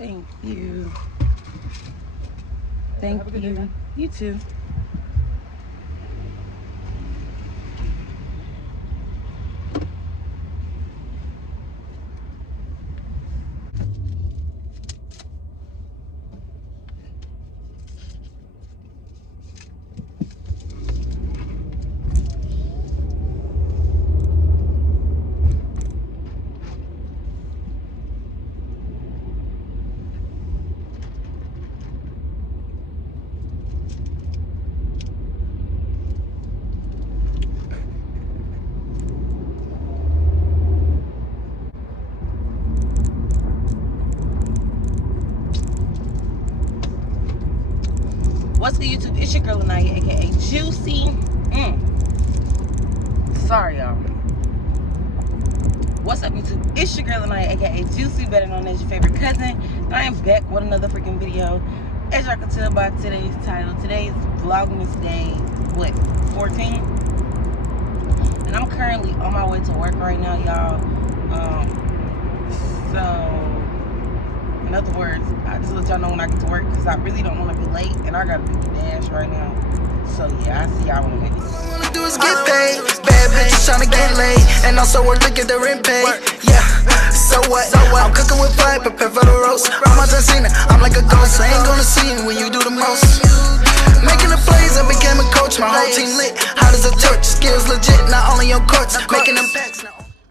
Thank you. Thank you. You too. What's good, YouTube? It's your girl LaNiya, aka Juicyy. Sorry, y'all. What's up, YouTube? It's your girl LaNiya, aka Juicyy, better known as your favorite cousin. And I am back with another freaking video. As y'all can tell by today's title, today's Vlogmas day, what, 14? And I'm currently on my way to work right now, y'all. In other words, I just let y'all know when I get to work because I really don't want to be late and I gotta do the dash right now. So yeah, I see y'all in a minute. All I wanna do is get paid. Bad bitches tryna get laid, and also we're looking to rent pay. Yeah, so what? I'm cooking with fire, prepare for the roast. I'm out there seeing it, I'm like a ghost. I ain't gonna see you when you do the most. Making the plays, I became a coach. My whole team lit, hot as a torch. Skills legit, not only on courts, making them packs.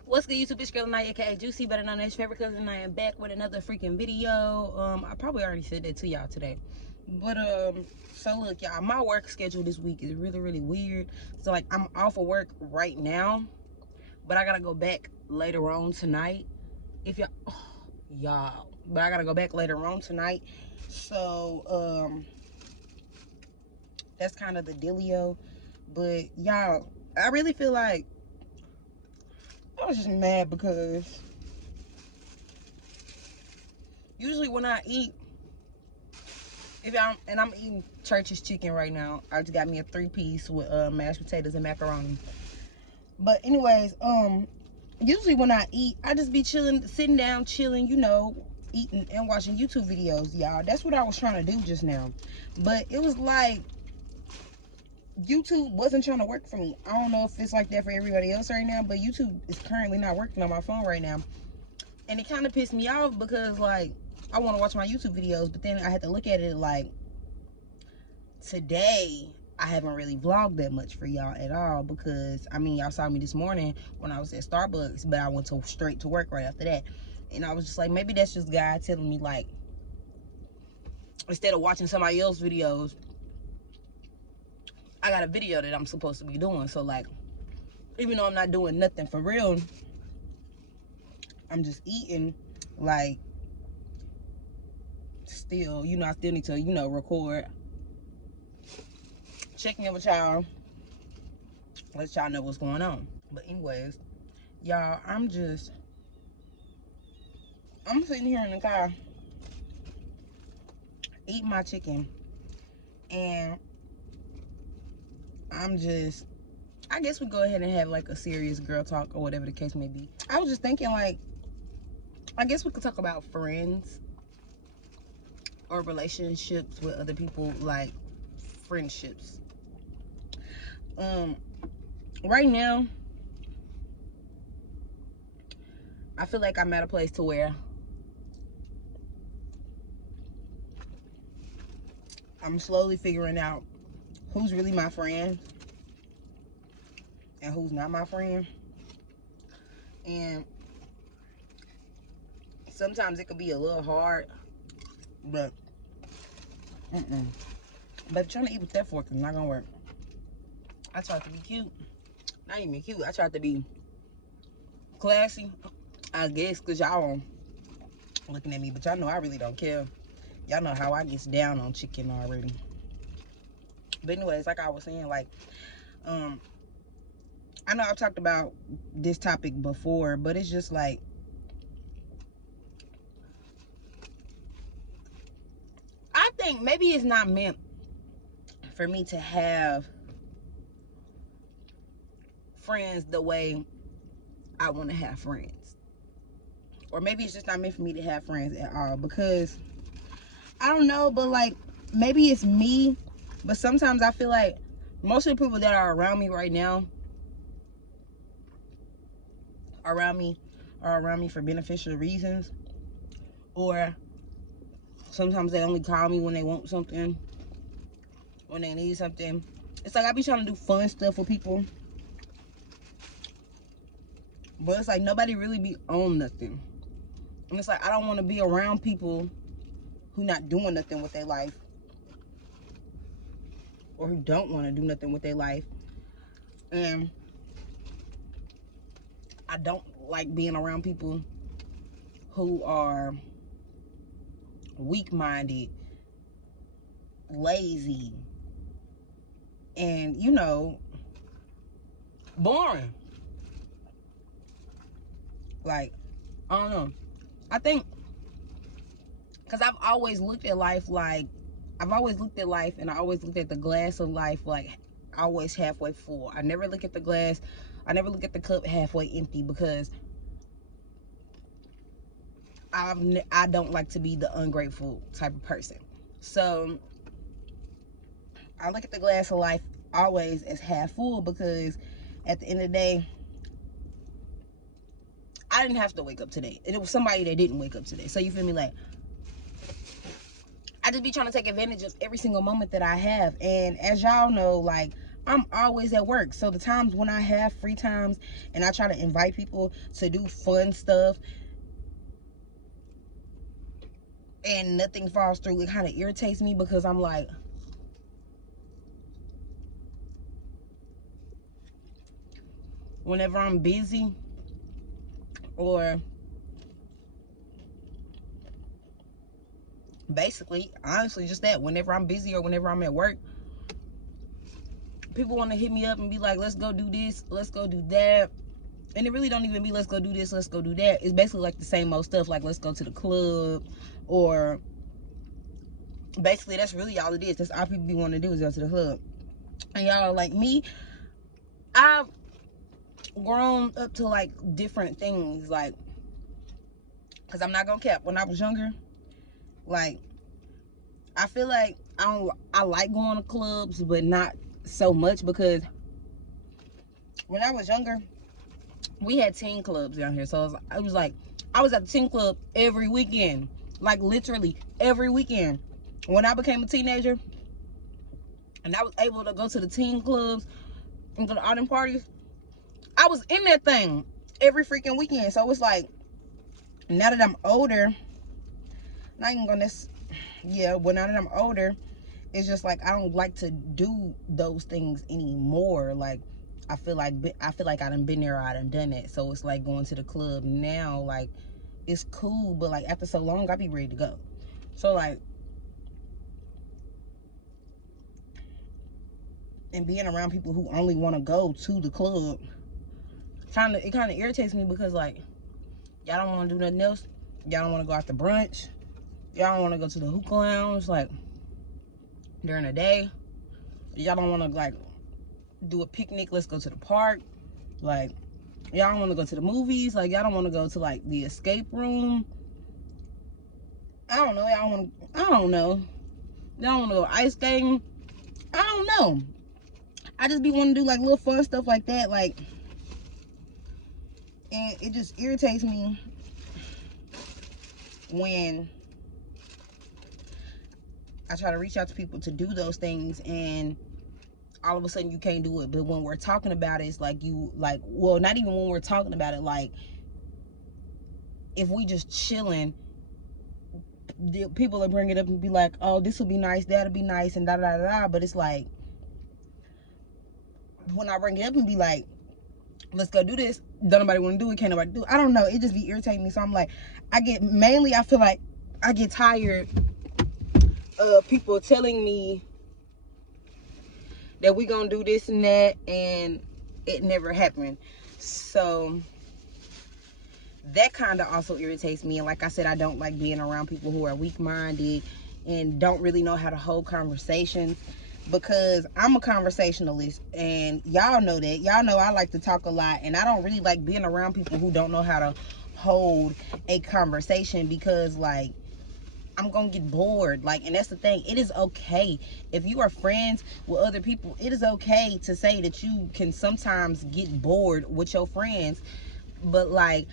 What's good, YouTube? It's your girl LaNiya, aka Juicyy, better known as your favorite cousin. I am back with another freaking video. I probably already said that to y'all today, but so look, y'all, my work schedule this week is really weird. So like, I'm off of work right now, but I gotta go back later on tonight. If y'all, but I gotta go back later on tonight. So that's kind of the dealio. But y'all, I really feel like I was just mad because usually when I eat, I'm eating Church's chicken right now. I just got me a 3-piece with mashed potatoes and macaroni. But anyways, usually when I eat, I just be chilling, sitting down, chilling, you know, eating and watching YouTube videos, y'all. That's what I was trying to do just now. But it was like YouTube wasn't trying to work for me. I don't know if it's like that for everybody else right now, but YouTube is currently not working on my phone right now. And it kind of pissed me off because, like, I want to watch my YouTube videos, but then I had to look at it like, today, I haven't really vlogged that much for y'all at all because, I mean, y'all saw me this morning when I was at Starbucks, but I went straight to work right after that. And I was just like, maybe that's just God telling me, like, instead of watching somebody else's videos, I got a video that I'm supposed to be doing. So, like, even though I'm not doing nothing for real, I'm just eating, like, still, you know, I still need to, you know, record, checking in with y'all, let y'all know what's going on. But anyways, y'all, I'm sitting here in the car eating my chicken, and I guess we go ahead and have like a serious girl talk or whatever the case may be. I was just thinking, like, I guess we could talk about friends or relationships with other people, like friendships. Right now, I feel like I'm at a place to where I'm slowly figuring out who's really my friend and who's not my friend. And sometimes it could be a little hard, but but trying to eat with that fork is not gonna work. I tried to be cute. Not even cute. I tried to be classy, I guess, because y'all looking at me, but y'all know I really don't care. Y'all know how I get down on chicken already. But anyways, like I was saying, like, I know I've talked about this topic before, but it's just like, I think maybe it's not meant for me to have friends the way I want to have friends. Or maybe it's just not meant for me to have friends at all, because I don't know, but like maybe it's me, but sometimes I feel like most of the people that are around me right now are around me for beneficial reasons, or sometimes they only call me when they want something, when they need something. It's like I be trying to do fun stuff with people, but it's like nobody really be on nothing. And it's like I don't want to be around people who not doing nothing with their life, or who don't want to do nothing with their life. And I don't like being around people who are weak-minded, lazy, and, you know, boring. Like, I don't know. I think, because I've always looked at life like, and I always looked at the glass of life like always halfway full. I never look at the glass, I never look at the cup halfway empty, because I don't like to be the ungrateful type of person. So I look at the glass of life always as half full, because at the end of the day, I didn't have to wake up today. And it was somebody that didn't wake up today. So you feel me? Like, I just be trying to take advantage of every single moment that I have. And as y'all know, like, I'm always at work. So the times when I have free times and I try to invite people to do fun stuff and nothing falls through, it kind of irritates me, because I'm like, whenever I'm busy, or basically, honestly, just that, whenever I'm busy or whenever I'm at work, people want to hit me up and be like, let's go do this, let's go do that. And it really don't even be let's go do this, let's go do that. It's basically like the same old stuff, like let's go to the club, or basically that's really all it is. That's all people be wanting to do, is go to the club. And y'all, like me, I've grown up to like different things, like, because I'm not gonna cap, when I was younger, like, I feel like I like going to clubs, but not so much, because when I was younger, we had teen clubs down here. So it was like I was at the teen club every weekend, like literally every weekend. When I became a teenager and I was able to go to the teen clubs and go to all them parties, I was in that thing every freaking weekend. So it's like, now that I'm older, not even gonna, yeah, but now that I'm older, it's just like I don't like to do those things anymore. Like, I feel like I done been there, I done done it. So it's like going to the club now, like, it's cool, but like after so long, I be ready to go. So like, and being around people who only want to go to the club, it kind of irritates me, because like, y'all don't want to do nothing else. Y'all don't want to go out to brunch. Y'all don't want to go to the hookah lounge, like, during the day. Y'all don't want to like do a picnic, let's go to the park. Like, y'all don't want to go to the movies. Like, y'all don't want to go to like the escape room. I don't know. Y'all want to, I don't know. Y'all want to go ice skating. I don't know. I just be wanting to do like little fun stuff like that. Like, and it just irritates me when I try to reach out to people to do those things, and all of a sudden you can't do it. But when we're talking about it, it's like you, like, well, not even when we're talking about it, like, if we just chilling, people will bring it up and be like, oh, this will be nice, that'll be nice, and da da da da. But it's like, when I bring it up and be like, let's go do this, don't nobody want to do it, can't nobody do it. I don't know, it just be irritating me. So I'm like, I feel like I get tired of people telling me that we gonna do this and that, and it never happened. So that kind of also irritates me. And like I said, I don't like being around people who are weak-minded and don't really know how to hold conversations, because I'm a conversationalist, and y'all know that. Y'all know I like to talk a lot, and I don't really like being around people who don't know how to hold a conversation, because like I'm gonna get bored. Like, and that's the thing. It is okay if you are friends with other people. It is okay to say that you can sometimes get bored with your friends, but like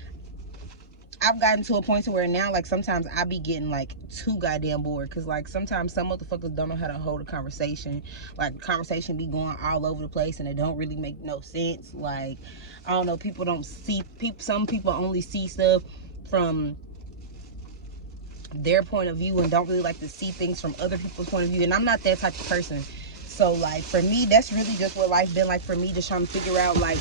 I've gotten to a point to where now, like, sometimes I be getting like too goddamn bored, because like sometimes some motherfuckers don't know how to hold a conversation. Like, the conversation be going all over the place and it don't really make no sense. Like, I don't know, people don't see people. Some people only see stuff from their point of view and don't really like to see things from other people's point of view, and I'm not that type of person. So like for me, that's really just what life been like for me, just trying to figure out like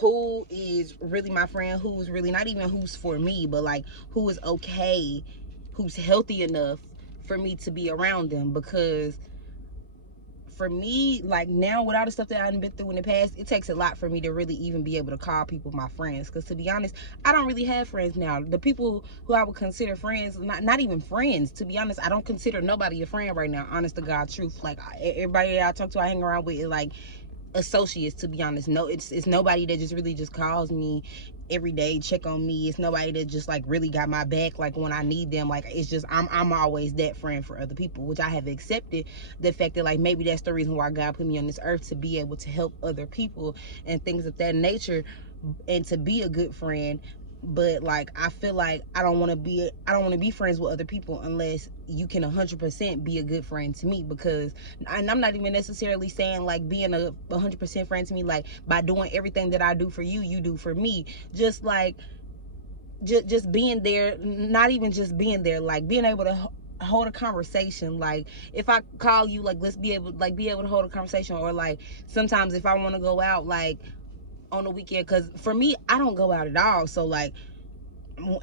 who is really my friend, who's really not even who's for me, but like who is okay, who's healthy enough for me to be around them. Because for me, like now, with all the stuff that I've been through in the past, it takes a lot for me to really even be able to call people my friends. Because to be honest, I don't really have friends now. The people who I would consider friends, not even friends, to be honest, I don't consider nobody a friend right now, honest to God truth. Like, everybody that I talk to, I hang around with, is like associates, to be honest. No, it's nobody that just really just calls me every day, check on me. It's nobody that just like really got my back like when I need them. Like, it's just I'm always that friend for other people, which I have accepted the fact that like maybe that's the reason why God put me on this earth, to be able to help other people and things of that nature, and to be a good friend. But like I feel like I don't want to be friends with other people unless you can 100% be a good friend to me. Because, and I'm not even necessarily saying like being a 100% friend to me like by doing everything that I do for you, you do for me. Just like just being there, not even just being there, like being able to hold a conversation. Like, if I call you, like, let's be able to hold a conversation. Or like sometimes if I want to go out like on the weekend, because for me, I don't go out at all. So like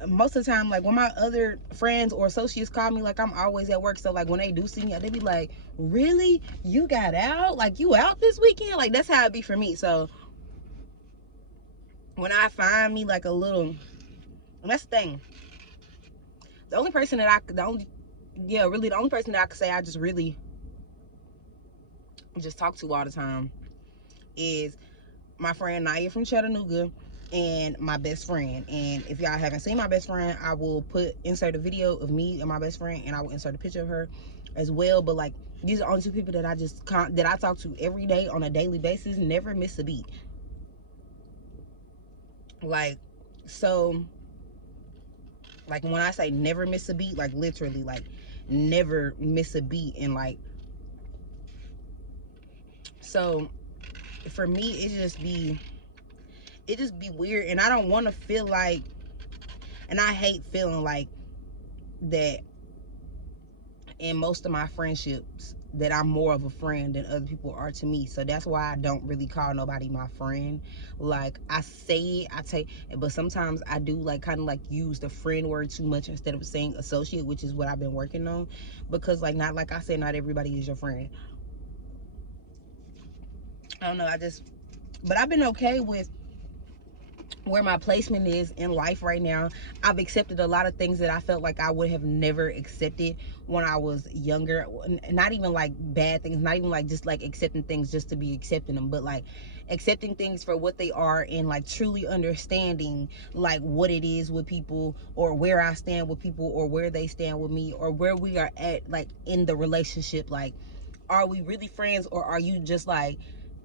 most of the time, like when my other friends or associates call me, like I'm always at work. So like when they do see me, they be like, really, you got out? Like, you out this weekend? Like, that's how it be for me. So when I find me like a little, and that's the thing, the only person that the only person that I could say I just really just talk to all the time is my friend Naya from Chattanooga, and my best friend. And if y'all haven't seen my best friend, I will insert a video of me and my best friend, and I will insert a picture of her as well. But like, these are only two people that I talk to every day on a daily basis, never miss a beat. Like, so like when I say never miss a beat, like literally like never miss a beat. And like, so for me, it just be weird. And I don't want to feel like, and I hate feeling like that in most of my friendships, that I'm more of a friend than other people are to me. So that's why I don't really call nobody my friend. Like, I say it, but sometimes I do like kind of like use the friend word too much instead of saying associate, which is what I've been working on. Because like, not like I said, not everybody is your friend. I don't know, but I've been okay with where my placement is in life right now. I've accepted a lot of things that I felt like I would have never accepted when I was younger. Not even like bad things, not even like just like accepting things just to be accepting them, but like accepting things for what they are, and like truly understanding like what it is with people, or where I stand with people, or where they stand with me, or where we are at like in the relationship. Like, are we really friends, or are you just like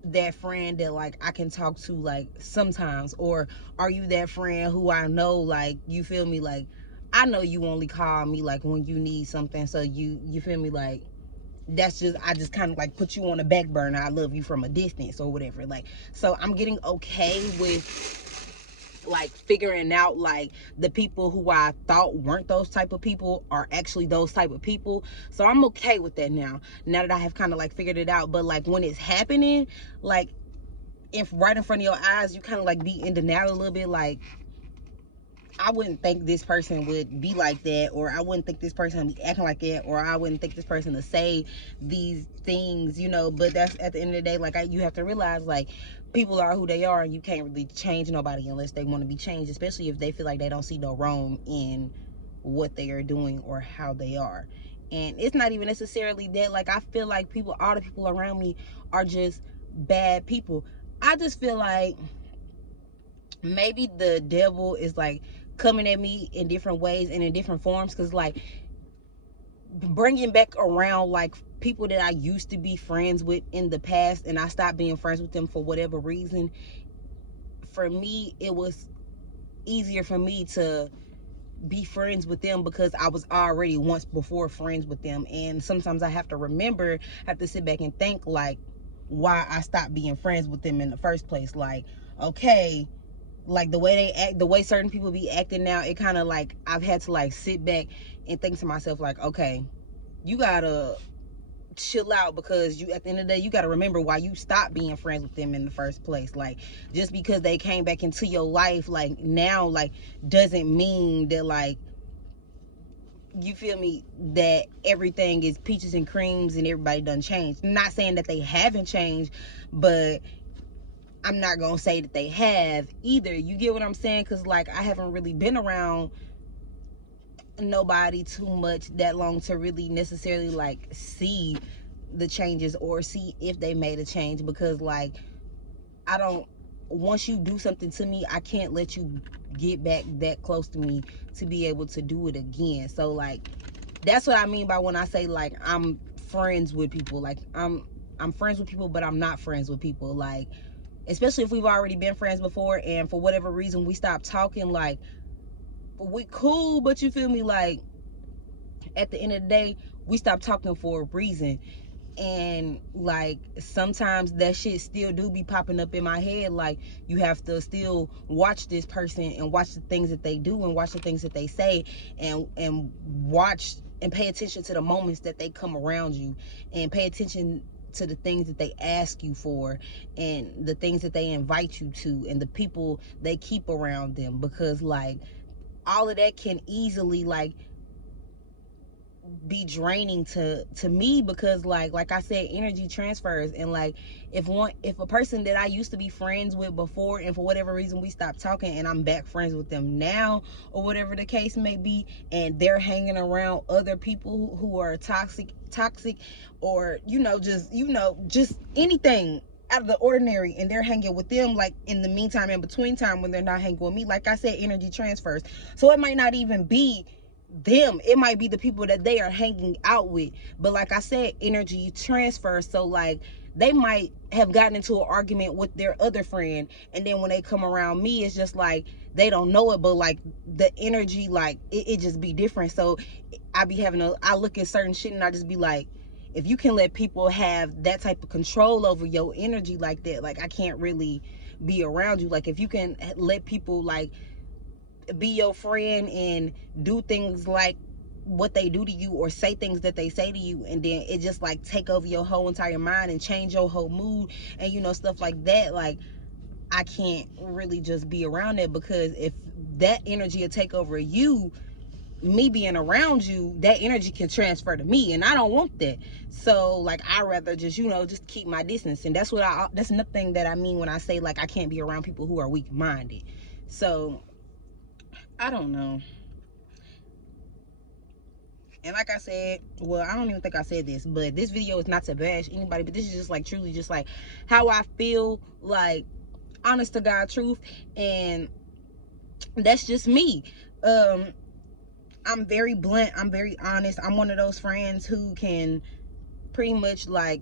that friend that like I can talk to like sometimes? Or are you that friend who I know, like, you feel me, like I know you only call me like when you need something, so you feel me, like that's just, I just kind of like put you on the back burner. I love you from a distance or whatever. Like, so I'm getting okay with like figuring out like the people who I thought weren't those type of people are actually those type of people. So I'm okay with that now that I have kind of like figured it out. But like when it's happening, like if right in front of your eyes, you kind of like be in denial a little bit. Like, I wouldn't think this person would be like that, or I wouldn't think this person would be acting like that, or I wouldn't think this person to say these things, you know. But that's, at the end of the day, like you have to realize like people are who they are, and you can't really change nobody unless they want to be changed, especially if they feel like they don't see no wrong in what they are doing or how they are. And it's not even necessarily that. Like, I feel like all the people around me are just bad people. I just feel like maybe the devil is like coming at me in different ways and in different forms, because like bringing back around like people that I used to be friends with in the past, and I stopped being friends with them for whatever reason. For me, it was easier for me to be friends with them because I was already once before friends with them. And sometimes I have to sit back and think like why I stopped being friends with them in the first place. Like, okay, like the way they act, the way certain people be acting now, it kind of like I've had to like sit back and think to myself like, okay, you gotta chill out, because you, at the end of the day, you got to remember why you stopped being friends with them in the first place. Like, just because they came back into your life like now, like, doesn't mean that, like, you feel me, that everything is peaches and creams and everybody done changed. I'm not saying that they haven't changed, but I'm not gonna say that they have either. You get what I'm saying? Because like I haven't really been around nobody too much that long to really necessarily like see the changes or see if they made a change. Because like I don't, once you do something to me, I can't let you get back that close to me to be able to do it again. So like that's what I mean by when I say like I'm friends with people. Like I'm friends with people, but I'm not friends with people. Like, especially if we've already been friends before and for whatever reason we stopped talking, like we cool, but you feel me, like at the end of the day we stopped talking for a reason. And like sometimes that shit still do be popping up in my head. Like, you have to still watch this person and watch the things that they do and watch the things that they say, and watch and pay attention to the moments that they come around you, and pay attention to the things that they ask you for, and the things that they invite you to, and the people they keep around them. Because like all of that can easily like be draining to me. Because like I said, energy transfers. And like if a person that I used to be friends with before, and for whatever reason we stopped talking, and I'm back friends with them now, or whatever the case may be, and they're hanging around other people who are toxic, or just anything out of the ordinary, and they're hanging with them, like in the meantime, in between time, when they're not hanging with me, like I said, energy transfers. So it might not even be them, it might be the people that they are hanging out with. But like I said, energy transfers. So like they might have gotten into an argument with their other friend, and then when they come around me, it's just like they don't know it, but like the energy, like it just be different. So I look at certain shit and I just be like, if you can let people have that type of control over your energy like that, like I can't really be around you. Like if you can let people like be your friend and do things like what they do to you, or say things that they say to you, and then it just like take over your whole entire mind and change your whole mood, and stuff like that, like I can't really just be around it. Because if that energy will take over you, me being around you, that energy can transfer to me, and I don't want that. So like I rather just just keep my distance. And that's nothing that I mean when I say like I can't be around people who are weak-minded. So I don't know. And like I said, well, I don't even think I said this, but this video is not to bash anybody, but this is just like truly just like how I feel, like honest to God truth. And that's just me. I'm very blunt, I'm very honest. I'm one of those friends who can pretty much like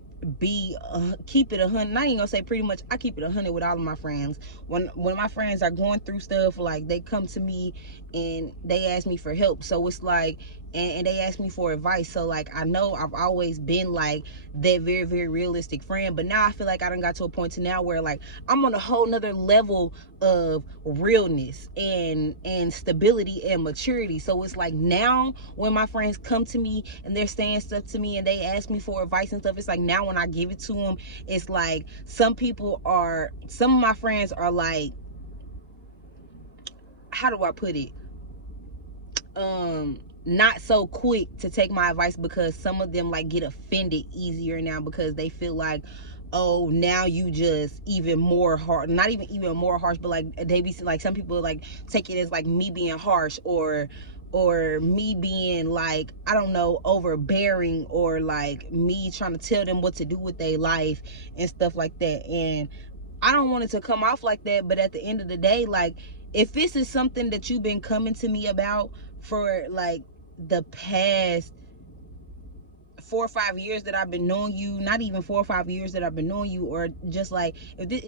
keep it 100. Not even gonna say pretty much, I keep it 100 with all of my friends. When my friends are going through stuff, like they come to me and they ask me for help. So it's like, and they ask me for advice. So like I know I've always been like that very, very realistic friend. But now I feel like I done got to a point to now where like I'm on a whole nother level of realness and stability and maturity. So it's like now when my friends come to me and they're saying stuff to me and they ask me for advice and stuff, it's like now when I give it to them, it's like some of my friends are like, how do I put it, not so quick to take my advice, because some of them like get offended easier now, because they feel like, oh, now you just even more hard, not even more harsh, but like they be like, some people like take it as like me being harsh, or or me being like, I don't know, overbearing, or like me trying to tell them what to do with their life and stuff like that. And I don't want it to come off like that, but at the end of the day, like, if this is something that you've been coming to me about for like the past 4 or 5 years that I've been knowing you, not even 4 or 5 years that I've been knowing you, or just like, if this,